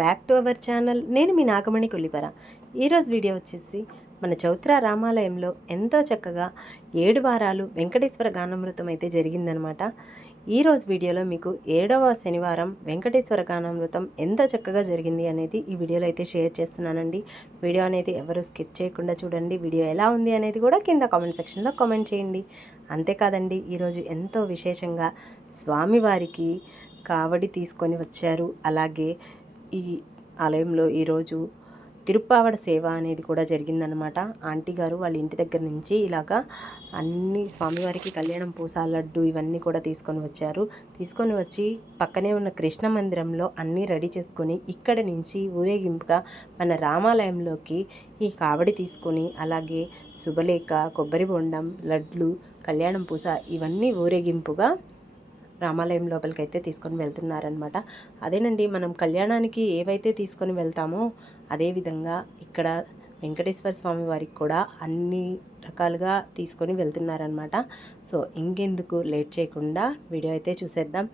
Back to our channel. నేను మీ నాగమణి కొల్లిపర. ఈరోజు video వచ్చేసి మన చౌత్ర రామాలయంలో ఎంతో చక్కగా ఏడు వారాలు వెంకటేశ్వర గానామృతం అయితే జరిగిందనమాట. ఈరోజు వీడియోలో మీకు ఏడవ శనివారం వెంకటేశ్వర గానామృతం ఎంత చక్కగా జరిగింది అనేది ఈ వీడియోలో అయితే షేర్ చేస్తున్నానండి. వీడియో అనేది ఎవరు స్కిప్ చేయకుండా చూడండి. వీడియో ఎలా ఉంది అనేది కూడా కింద కామెంట్ సెక్షన్లో కామెంట్ చేయండి. అంతేకాదండి ఈరోజు ఎంతో విశేషంగా స్వామివారికి కావడి తీసుకొని వచ్చారు. అలాగే ఈ ఆలయంలో ఈరోజు తిరుప్పావడ సేవ అనేది కూడా జరిగిందనమాట ఆంటీ గారు వాళ్ళ ఇంటి దగ్గర నుంచి ఇలాగా అన్ని స్వామివారికి కళ్యాణం పూస లడ్డు ఇవన్నీ కూడా తీసుకొని వచ్చారు. తీసుకొని వచ్చి పక్కనే ఉన్న కృష్ణ మందిరంలో అన్నీ రెడీ చేసుకొని ఇక్కడ నుంచి ఊరేగింపుగా మన రామాలయంలోకి ఈ కావడి తీసుకొని అలాగే శుభలేఖ కొబ్బరి బొండం లడ్లు కళ్యాణం పూస ఇవన్నీ ఊరేగింపుగా రామాలయం లోపలికి అయితే తీసుకొని వెళ్తున్నారనమాట అదేనండి మనం కళ్యాణానికి ఏవైతే తీసుకొని వెళ్తామో అదేవిధంగా ఇక్కడ వెంకటేశ్వర స్వామి వారికి కూడా అన్ని రకాలుగా తీసుకొని వెళ్తున్నారనమాట సో ఇంకెందుకు లేట్ చేయకుండా వీడియో అయితే చూసేద్దాం.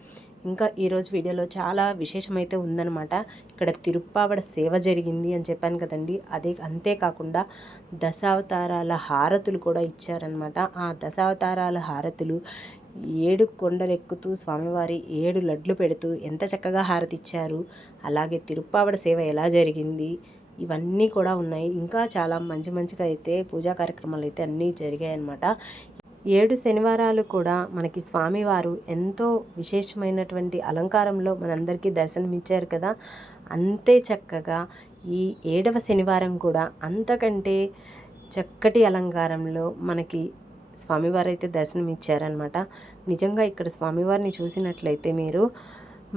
ఇంకా ఈరోజు వీడియోలో చాలా విశేషమైతే ఉందనమాట ఇక్కడ తిరుప్పావడ సేవ జరిగింది అని చెప్పాను కదండి. అదే అంతేకాకుండా దశావతారాల హారతులు కూడా ఇచ్చారనమాట ఆ దశావతారాల హారతులు ఏడు కొండలెక్కుతూ స్వామివారి ఏడు లడ్లు పెడుతూ ఎంత చక్కగా హారతిచ్చారు. అలాగే తిరుప్పావడ సేవ ఎలా జరిగింది? ఇవన్నీ కూడా ఉన్నాయి. ఇంకా చాలా మంచి మంచిగా అయితే పూజా కార్యక్రమాలు అయితే అన్నీ జరిగాయి అన్నమాట ఏడు శనివారాలు కూడా మనకి స్వామివారు ఎంతో విశేషమైనటువంటి అలంకారంలో మనందరికీ దర్శనమిచ్చారు కదా. అంతే చక్కగా ఈ ఏడవ శనివారం కూడా అంతకంటే చక్కటి అలంకారంలో మనకి స్వామివారు అయితే దర్శనం ఇచ్చారనమాట నిజంగా ఇక్కడ స్వామివారిని చూసినట్లయితే మీరు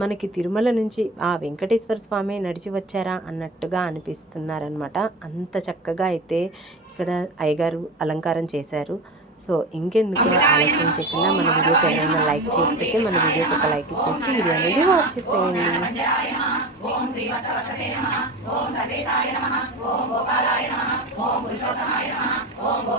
మనకి తిరుమల నుంచి ఆ వెంకటేశ్వర స్వామి నడిచి వచ్చారా? అన్నట్టుగా అనిపిస్తున్నారనమాట అంత చక్కగా అయితే ఇక్కడ అయ్యగారు అలంకారం చేశారు. సో ఇంకెందుకు ఆలస్యం చెప్పినా మన వీడియోకి ఏమైనా లైక్ చేయకపోతే మన వీడియోకి ఒక లైక్ ఇచ్చేసి వీడియో అనేది వాచ్ చేసేయండి. ఓం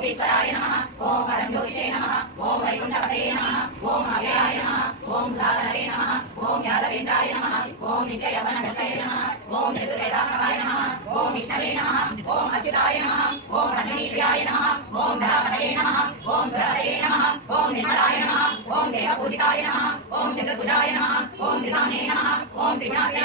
లోకేశ్వరాయ నమ ఓం పరంజ్యోతిషే నమ ఓం వైకుంఠపతయే నమ ఓం అవ్యయాయ నమ ఓం సాధనవే నమ ఓం యాదవేంద్రాయ నమ ఓం నిత్య నమ ఓం చతుర్వేదాప్రవాయ నమ ఓం విష్ణవే నమ ఓం అచ్యుతాయ నమ ఓం పద్మనీప్రియాయ నమ ఓం ధరాపతయే నమ ఓం సరవతయే నమ ఓం నిర్మలాయ నమ ఓం దేవపూజితాయ నమ ఓం చతుర్భుజాయ నమ ఓం నిధానే నమ ఓం త్రిగుణాసే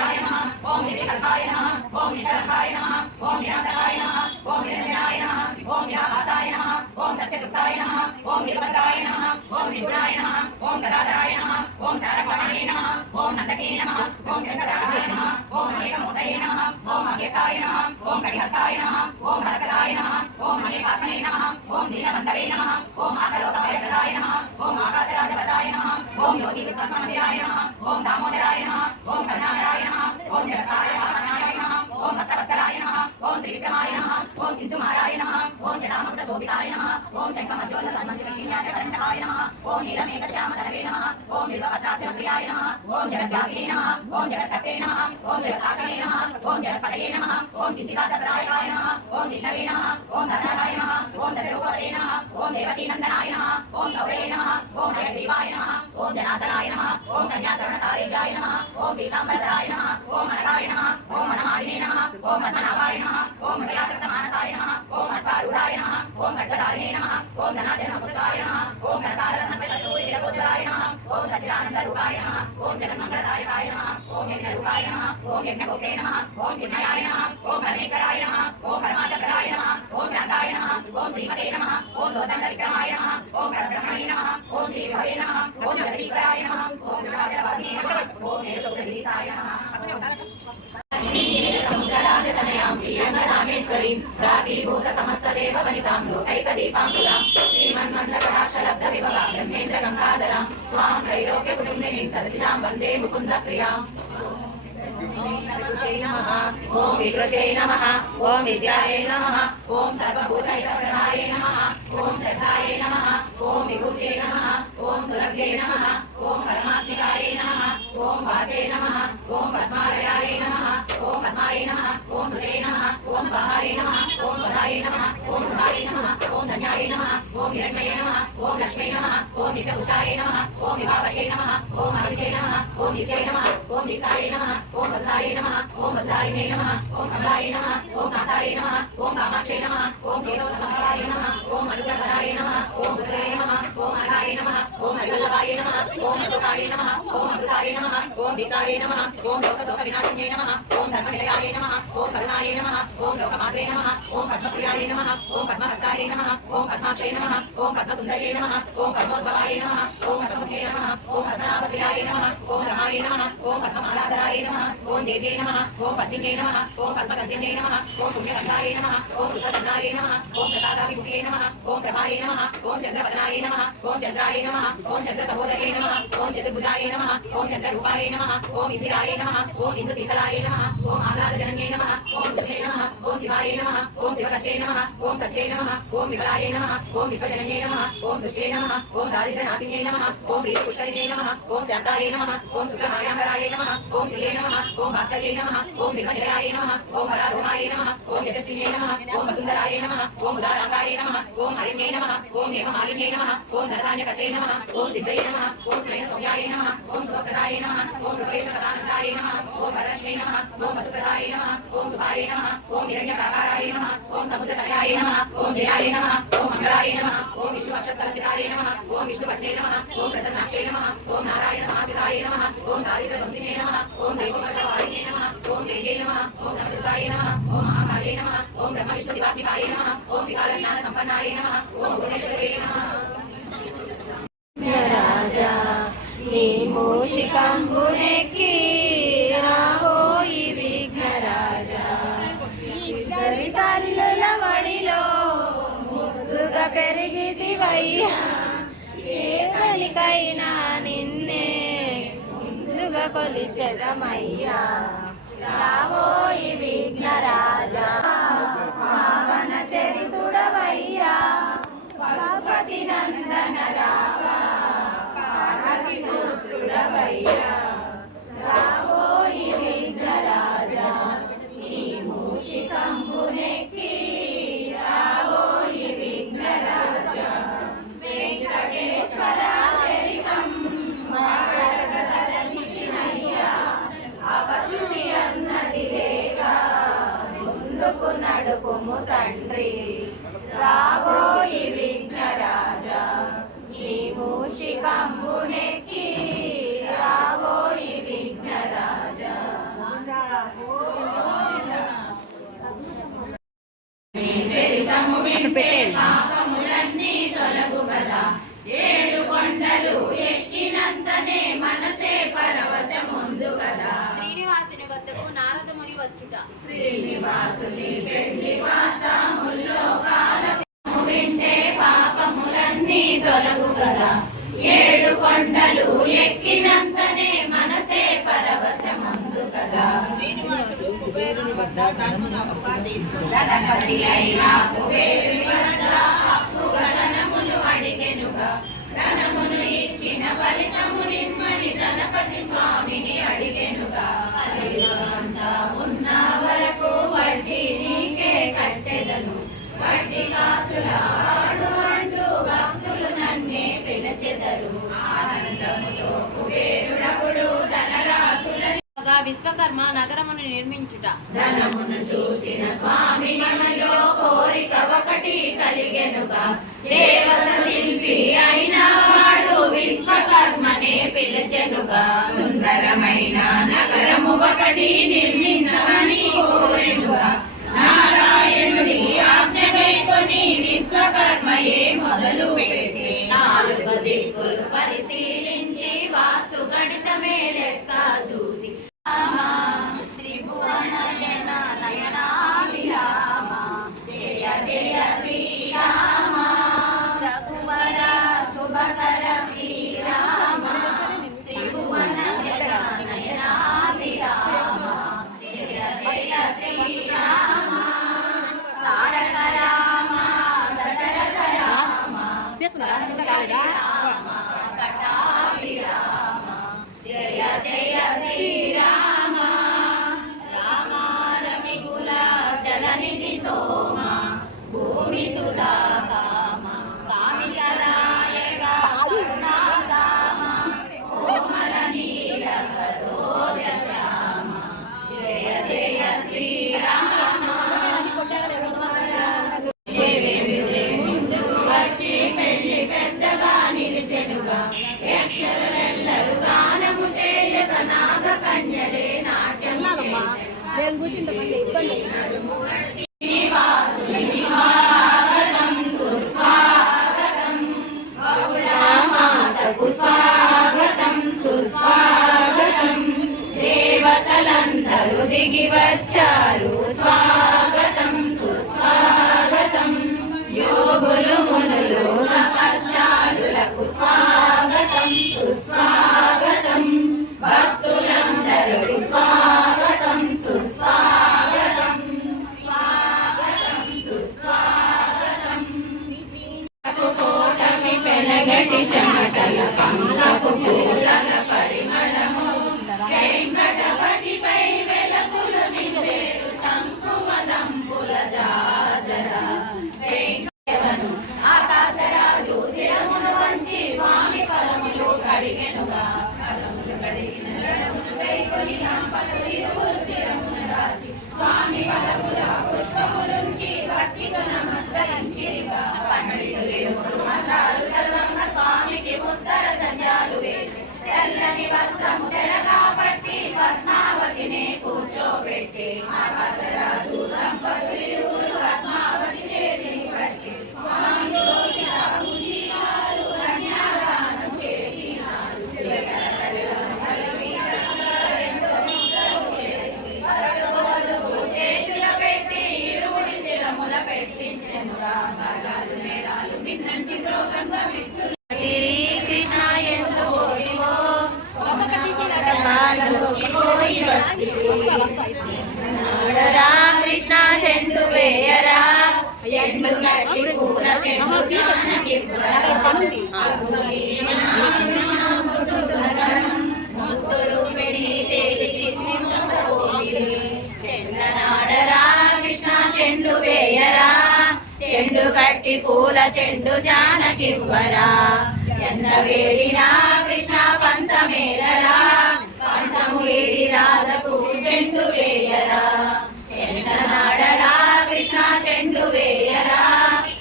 పంచాగ్నే నమః ఓం జగత్కర్తే నమః ఓం జగత్సాక్షిణే నమః ఓం జగత్పతయే నమః ఓం సిద్ధిదాతప్రదాయకాయ నమః ఓం విష్ణవే నమః ఓం నరనారాయ నమః ఓం దశరూపదే నమః ఓం దేవకీనందనాయ నమః ఓం సౌరే నమః ఓం హయగ్రీవాయ నమః ఓం జనార్దనాయ నమః ఓం కన్యాశరణతారేజాయ నమః ఓం పీతాంబరాయ నమః ఓం అనగాయ నమః ఓం మనమాలినే నమః ఓం పద్మనాభాయ నమః ఓం హృదయాసక్తమానసాయ నమః ఓం అశ్వారూఢాయ నమః ఓం ఖడ్గదారిణే నమః ఓం ధనాధ్యన నమః ఓం ఘనసారణ సర్వోదాయ నమః ఓం సచిదానంద రూపాయ నమః ఓం జగన్మంగళదాయకాయ నమః ఓం యజ్ఞ రూపాయ ఓం యజ్ఞ గోపే నమః ఓం చిన్నయాయ ఓం పరమేశ్వరాయ ఓం పరమాచక్రాయ ఓం శాంతాయ ఓం శ్రీమతే నమః ఓం దోదండ విక్రమాయ ఓం పరబ్రహ్మణే నమః ఓం శ్రీ భవే నమః ఓం జగదీశ్వరాయ ఓం రాజవాసినే ఓం నేరుడ గిరీశాయ నమః సముద్రరాజతనయాం శ్రీ వికృతే నమ. ఓం విద్యాయే నమ. ఓం సర్వభూతహితప్రదాయ నమ. ఓం శ్రద్ధాయ నమ. ఓం విభూతే నమ. ఓం సులభ్యై నమ. ఓం పరమాత్మికాయ నమ. ఓం వాచే నమ. ఓం సహాయ నమ ఓం సదాయ నమ ఓం సుధాయ నమ ఓం ధన్యాయ నమ ఓం హిరణ్మయ నమ. ఓం లక్ష్మీ నమ ఓం నిత్యపుష్టాయ నమ ఓం విభావకే నమ ఓం అదితే నమ ఓం నిత్యై నమ ఓం నిత్యాయ నమ ఓం ఓం నమ ఓం వజ్రాయ నమ ఓం కమలాయ నమ ఓం కాతాయ నమ ఓం కామాక్షయ నమ ఓం కేతవసమయాయ నమ ఓం అనుగ్రహరాయ నమ ఓం రుద్రాయ నమ ఓం అనాయ నమ ఓం అరివల్లభాయ నమ ఓం అశోకాయ నమ ఓం అమృతాయ నమ ఓం దీతాయ నమ ఓం లోకశోక వినాశిన్యై నమ ఓం ధర్మనిలయాయ నమ ఓం కరుణాయ నమ ఓం లోకమాత్రే నమ ఓం పద్మప్రియాయ నమ ఓం పద్మహస్తాయ నమ ఓం పద్మాక్షయ నమ ఓం పద్మసుందర్యై నమః ఓం పద్మోద్భవాయ నమః ఓం పద్మముఖే నమః ఓం పద్మనాభప్రియాయ నమః ఓం రమాయ నమః ఓం పద్మమాలాధరాయ నమః ఓం దేవ్యై నమః ఓం పద్మిన్యై నమః ఓం పద్మగద్యన్యై నమః ఓం పుణ్యకంఠాయ నమః ఓం సుప్రసన్నాయ నమః ఓం ప్రసాదాభిముఖే నమః ఓం ప్రభాయ నమః ఓం చంద్రవదనాయ నమః ఓం చంద్రాయ నమః ఓం చంద్ర సహోదరే నమః ఓం చతుర్భుజాయ నమః ఓం చంద్రరూపాయ నమః ఓం ఇందిరాయ నమః ఓం ఇందు శీతలాయ నమః ఓం ఆహ్లాదజనన్యై నమః ఓం కృష్ణే నమః ఓం శివాయ నమః ఓం శివకర్తే నమః ఓం సత్యే నమః ఓం విమలాయ నమః ఓం విశ్వజనన్యై నమః ఓం దుష్టే నమ ఓం దారిద్ర్యనాశిన్యై నమ ఓం ప్రియ పుష్కరిణే నమ ఓం శాంతాయే నమ ఓం శుక్లమాయాంబరాయ నమ ఓం శిలే నమ ఓం భాస్కర్యై నమ ఓం నిర్మనిలయాయ నమ ఓం వరారోహాయ నమ ఓం యశస్వినే నమ ఓం వసుందరాయ నమ ఓం ఉదారాంగాయ నమ ఓం హరిణ్యై నమ ఓం హేమమాలిన్యై నమ ఓం ధనధాన్యకర్తే నమ ఓం సిద్ధై నమ ఓం స్నేహ సౌమ్యాయ నమ ఓం శుభప్రదాయ నమ ఓం హృదయసకదానందాయ నమ ఓం వరలక్ష్మీ నమ ఓం వసుప్రదాయ నమ ఓం శుభాయ నమ ఓం హిరణ్యప్రాకారాయ నమ ఓం సముద్రతలయాయ నమ ఓం జయాయ నమ ఓం మంగళాయ నమ ఓం విష్ణు అక్షస్థలస్థితాయ నమః ఓం విష్ణుపత్నే నమః ఓం ప్రసన్నాక్షే నమః ఓం నారాయణ సమాసితాయ ఓం ఓం ఓం ఓం ఓం మహాకాళే ఓం బ్రహ్మ విష్ణు శివాత్మికాయ ఓం జ్ఞాన సంపన్నాయ ఓం భువనేశ్వరే రాజా నీ మూషికంబునెక్కి ముద్దుగా పెరిగిదివయ్యా ఏ పనికైనా నిన్నే ముందుగా కొలిచెదమయ్యా. రావోయి విఘ్నరాజా పావన చరితుడవయ్యా. పశుపతి నందన పాపములన్నీ తొలగు గదా. ఏడు కొండలు ఎక్కినంతనే మనసే పరవశముందు గదా. శ్రీనివాసుని వద్దకు నారద ముని వచ్చుట. శ్రీనివాసుని పెళ్ళి వార్తముల్లో కాలము వింటే పాపములన్నీ తొలగు గదా. ఏడు కొండలు ఎక్కినంతనే మనసే పరవశముందు గదా. శ్రీనివాసుడు కుబేరుని వద్ద తీసుకుని ధనపతి అయినా కాగా విశ్వకర్మ నగరమును నిర్మించుట. ధనమును చూసిన స్వామి మనలో కోరిక ఒకటి కలిగెనుగా దేవత శిల్పి అయిన వాడు విశ్వకర్మనే పిలిచెనుగా సుందరమైన నగరము ఒకటి నిర్మించమని కోరెనుగా నారాయణుడి ఆజ్ఞ కైకొని విశ్వకర్మయే మొదలు పెట్టి. నాలుగు దిక్కులు పరిశీలించి వాస్తు గణితమే లెక్క చూసి Mama. దిగి వచ్చారు. స్వాగతం సుస్వాగతం. యోగులు మునులు తపస్సాలులకు స్వాగతం సుస్వాగతం. భక్తులందరికీ స్వాగతం సుస్వాగతం. స్వాగతం సుస్వాగతం. కోటమి పెనగటి చెమటల పంగపు పూలల ఆకాశరాజు శిరమును వంచి స్వామి పదములు కడిగెనుగా పదములు కడిగిన కైకొని ఇరువురు శిరమును రాచి స్వామి పదముల పుష్పములుంచి పండితులు ఇరువురు మంత్రాలు చదవంగా స్వామికి ముద్దర ధన్యాలు వేసి తెల్లని వస్త్రము తెలగా పట్టి పద్మావతిని కూర్చోబెట్టి ఆకాశరాజు దంపతులు చెండు జానకివ్వరా. ఎంత వేడినా కృష్ణ పంత మేలరా పంతము వేడి రాధకు చెండు వేయరా. చెండనాడరా కృష్ణ చెండు వేయరా.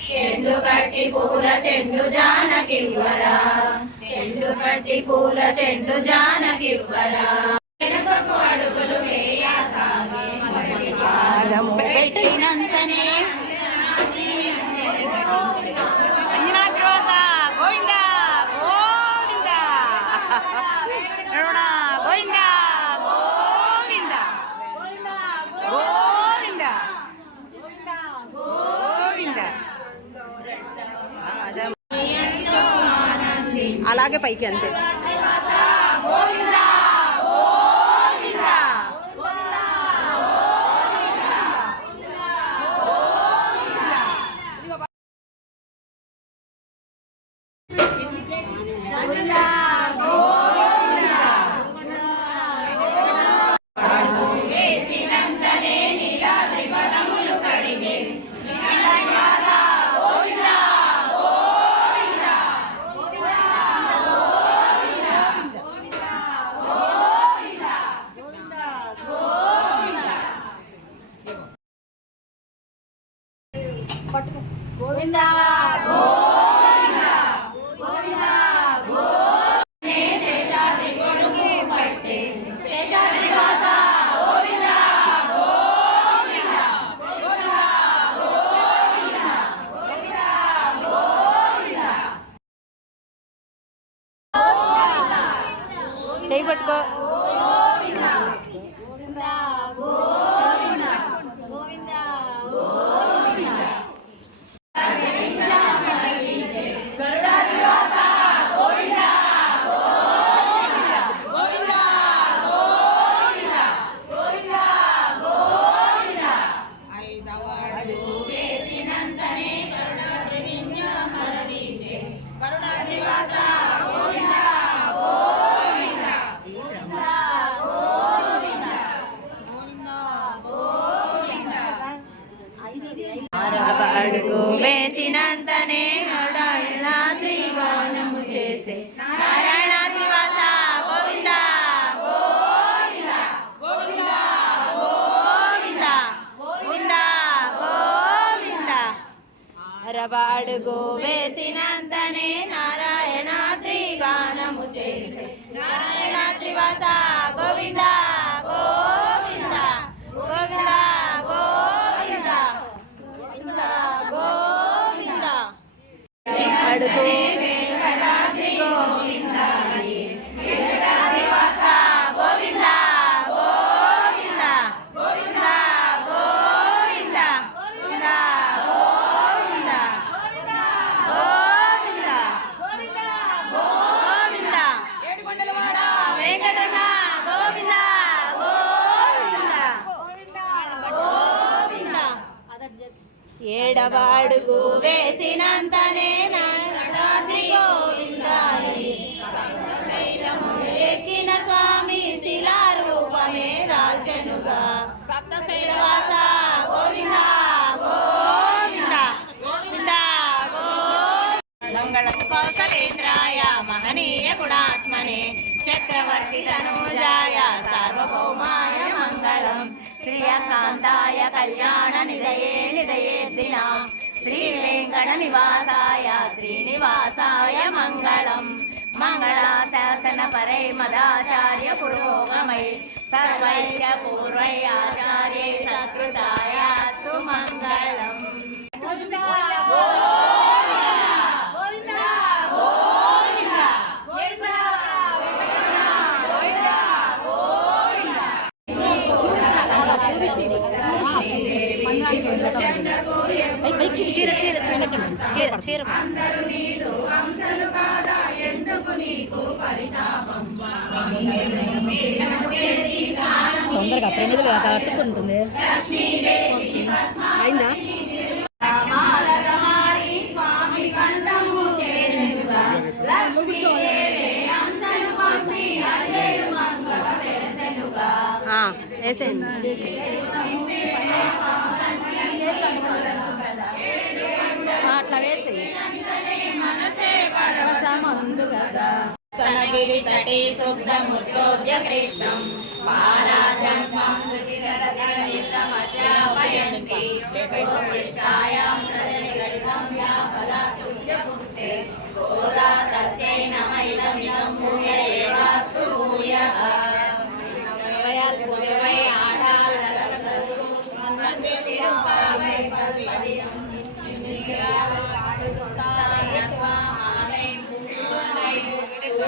చెండు కట్టి పూల చెండు జానకివ్వరా. చెండు కట్టి పూల చెండు జానకివ్వరా వెనుకకు అడుగులు వేయసాగే మొదటి పాదము పెట్టినంతనే అంజనాద్రోస గోవింద గోవింద రమణ గోవింద గోవింద గోవింద గోవింద అలాగే పైకి అంతే చేయి పిల్లవాడు గోవేసినంతనే నారాయణాద్రి గానము చేసి. నారాయణాద్రి వాస గోవింద గోవింద గోవింద గోవింద గోవింద. గోవింద వాడుకు వేసినంతనే నారాద్రి గోవింద ఎక్కిన స్వామి శిలారూపమే దాల్చెనుగా. సప్తశైలవాస గోవింద గోవింద గోవింద మంగళం కౌసలేంద్రాయ మహనీయ గుణాత్మనే. చక్రవర్తి తనూజాయ సార్వభౌమాయ మంగళం. శ్రీయకాంతాయ కళ్యాణ నిదయే నిదయే శ్రీ వెంకట నివాసాయ శ్రీనివాసాయ మంగళం. మంగళాశాసన పరై మదాచార్య పురోగమై సర్వైర్య పూర్వయ్యా చీర తొందరగా ప్రమిదలు కట్టుకుంటుంది అయిందా? వేసేయండి. स्तनगिरि तटे सुग्धमुद्योग्य कृष्णं पाराजं संस्कृति सदसनितमध्यापयन्ति गोपृष्ठायां सदनिगणितं या फला तुल्यभुक्ते गोदा तस्यै नम इदमिदं भूयये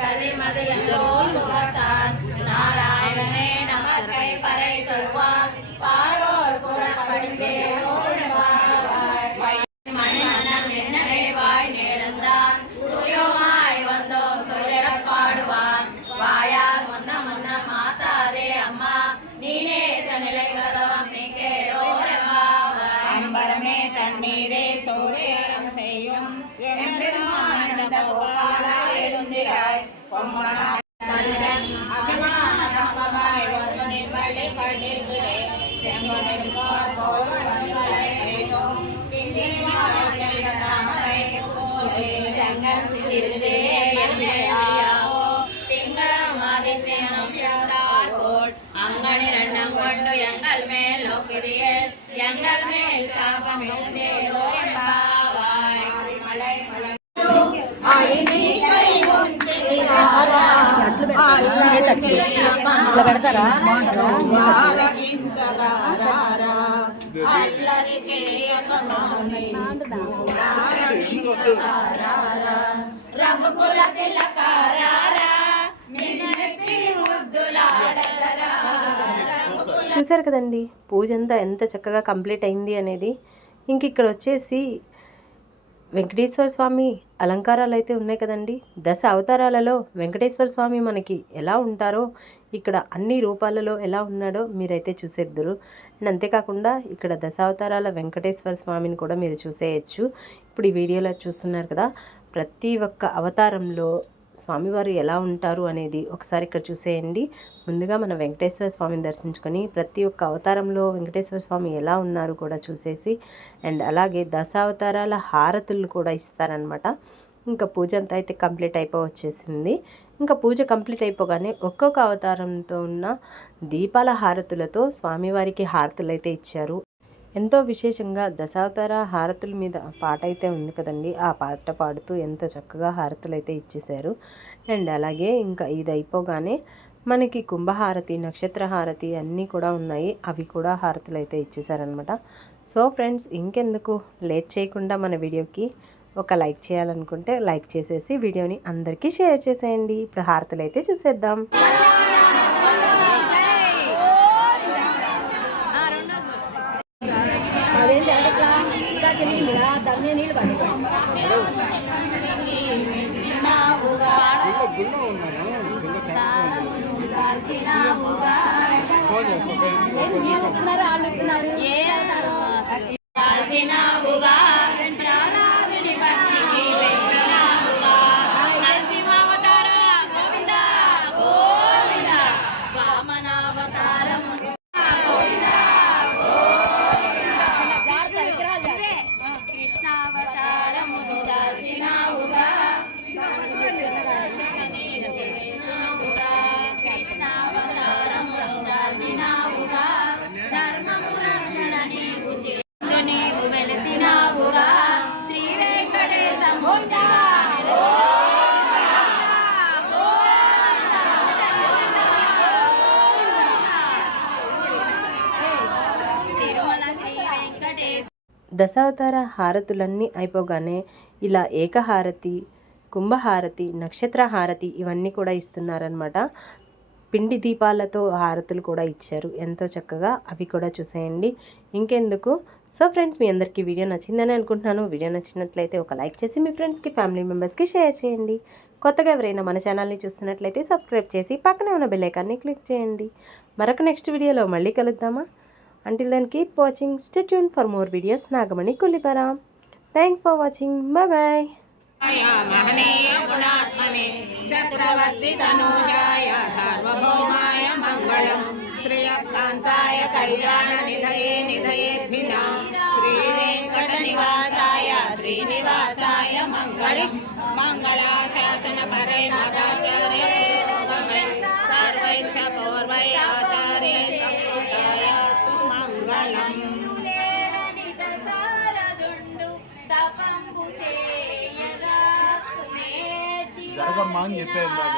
கதிர்மதி என்றோர் முகத்தார் അങ്ങനെ രണ്ടാം കൊണ്ട് ഞങ്ങൾ മേൽ നോക്കുകയെ ഞങ്ങൾ മേൽ ശാപം ఇట్లా పెడతారా అల్లరి చేయక రఘుకుల తిలకారారా నిన్నెత్తి ముద్దులాడదరా చూశారు కదండి పూజ అంతా ఎంత చక్కగా కంప్లీట్ అయింది అనేది. ఇంక ఇక్కడ వచ్చేసి వెంకటేశ్వర స్వామి అలంకారాలు అయితే ఉన్నాయి కదండి. దశ అవతారాలలో వెంకటేశ్వర స్వామి మనకి ఎలా ఉంటారో ఇక్కడ అన్ని రూపాలలో ఎలా ఉన్నాడో మీరైతే చూసేద్దరు. అండ్ అంతేకాకుండా ఇక్కడ దశావతారాల వెంకటేశ్వర స్వామిని కూడా మీరు చూసేయచ్చు. ఇప్పుడు ఈ వీడియోలో చూస్తున్నారు కదా ప్రతి ఒక్క అవతారంలో స్వామివారు ఎలా ఉంటారు అనేది ఒకసారి ఇక్కడ చూసేయండి. ముందుగా మన వెంకటేశ్వర స్వామిని దర్శించుకొని ప్రతి ఒక్క అవతారంలో వెంకటేశ్వర స్వామి ఎలా ఉన్నారు కూడా చూసేసి అండ్ అలాగే దశావతారాల హారతులు కూడా ఇస్తారనమాట ఇంకా పూజ అంతా అయితే కంప్లీట్ అయిపో వచ్చేసింది ఇంకా పూజ కంప్లీట్ అయిపోగానే ఒక్కొక్క అవతారంతో ఉన్న దీపాల హారతులతో స్వామివారికి హారతులు అయితే ఇచ్చారు. ఎంతో విశేషంగా దశావతార హారతుల మీద పాట అయితే ఉంది కదండి. ఆ పాట పాడుతూ ఎంతో చక్కగా హారతులు అయితే ఇచ్చేశారు. అండ్ అలాగే ఇంకా ఇది అయిపోగానే మనకి కుంభహారతి నక్షత్ర హారతి అన్నీ కూడా ఉన్నాయి. అవి కూడా హారతులు అయితే ఇచ్చేసారనమాట సో ఫ్రెండ్స్ ఇంకెందుకు? లేట్ చేయకుండా మన వీడియోకి ఒక లైక్ చేయాలనుకుంటే లైక్ చేసేసి వీడియోని అందరికీ షేర్ చేసేయండి. ఇప్పుడు హారతులు అయితే చూసేద్దాం అదేంటి అంటే ఇట్లా ఇంకా తెలియదు దాని మీద నీళ్ళు పడి మీరు ఒప్పుకున్నారు వాళ్ళు దశావతార హారతులన్నీ అయిపోగానే ఇలా ఏకహారతి కుంభహారతి నక్షత్ర హారతి ఇవన్నీ కూడా ఇస్తున్నారనమాట పిండి దీపాలతో హారతులు కూడా ఇచ్చారు. ఎంతో చక్కగా అవి కూడా చూసేయండి. ఇంకెందుకు? సో ఫ్రెండ్స్ మీ అందరికీ వీడియో నచ్చిందని అనుకుంటున్నాను. వీడియో నచ్చినట్లయితే ఒక లైక్ చేసి మీ ఫ్రెండ్స్కి ఫ్యామిలీ మెంబర్స్కి షేర్ చేయండి. కొత్తగా ఎవరైనా మన ఛానల్ని చూస్తున్నట్లయితే సబ్స్క్రైబ్ చేసి పక్కనే ఉన్న బెల్లైకాన్ని క్లిక్ చేయండి. మరొక నెక్స్ట్ వీడియోలో మళ్ళీ కలుద్దామా? Until then keep watching stay tuned for more videos Nagamani Kollipara thanks for watching bye bye చక్రవర్తి తనూజాయ సార్వభౌమాయ మంగళం శ్రేయకాంతాయ కళ్యాణ నిధయే శ్రీ వెంకట నివాసాయ శ్రీనివాసాయ మంగళ మంగళాశాసన పరైణాదాత జరగమ్మా అని చెప్పాను ఇందాక.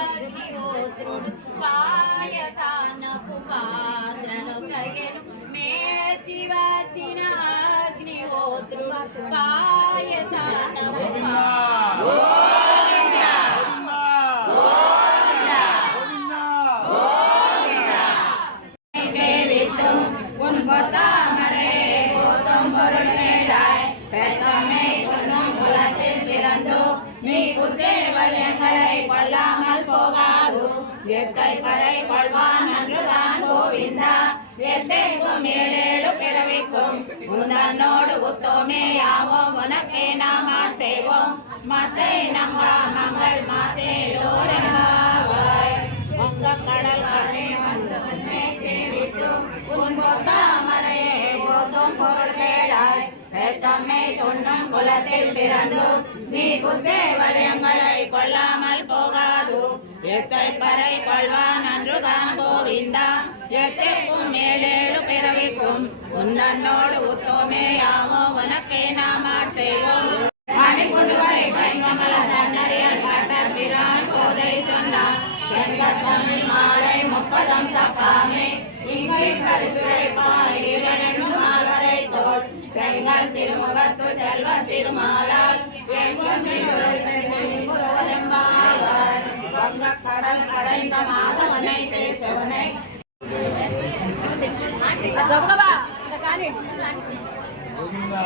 எத்தை பறை கொள்வான் அன்றுதான் கோவிந்தா. எத்தைக்கும் ஏழேழு பிறவிக்கும். உந்தன்னோடு உத்தோமே யாவோம் உனக்கே நாம் செய்வோம். மத்தை நம்பா மங்கள் மாத்தேலோரம்பாவாய் வங்க கடல் கண்ணே வந்தவனே சேவித்தும். உன் பொத்தாமரையே போதும் பொருள் கேளாய் தம்மை துண்ணும் குலத்தில் பிறந்து நீ குத்தே வலயங்களை கொள்ளாமல் போக எத்தை பறை கொள்வான் அன்றுதான் கோவிந்தா. எத்தைக்கும் மேலேழு பிறவிக்கும். உந்தன்னோடு உத்தோமே யாமோ உனக்கே நாம் செய்வோம். அணி புதுவை பெண்மங்கள தன்னறியல் காட்ட பிரான் போதை சொன்னார் செங்கத்தமிழ் மாலை முப்பதம் தப்பாமே. இங்கை பரிசுரை பாயிரண்டும் மாலரை தோல். செங்கல் திருமுகத்து செல்வ திருமாலால். எங்கும் திருள் வங்க கடல் அடைந்த மாதவனை தேசவனை கவகவா காணி கோவிந்தா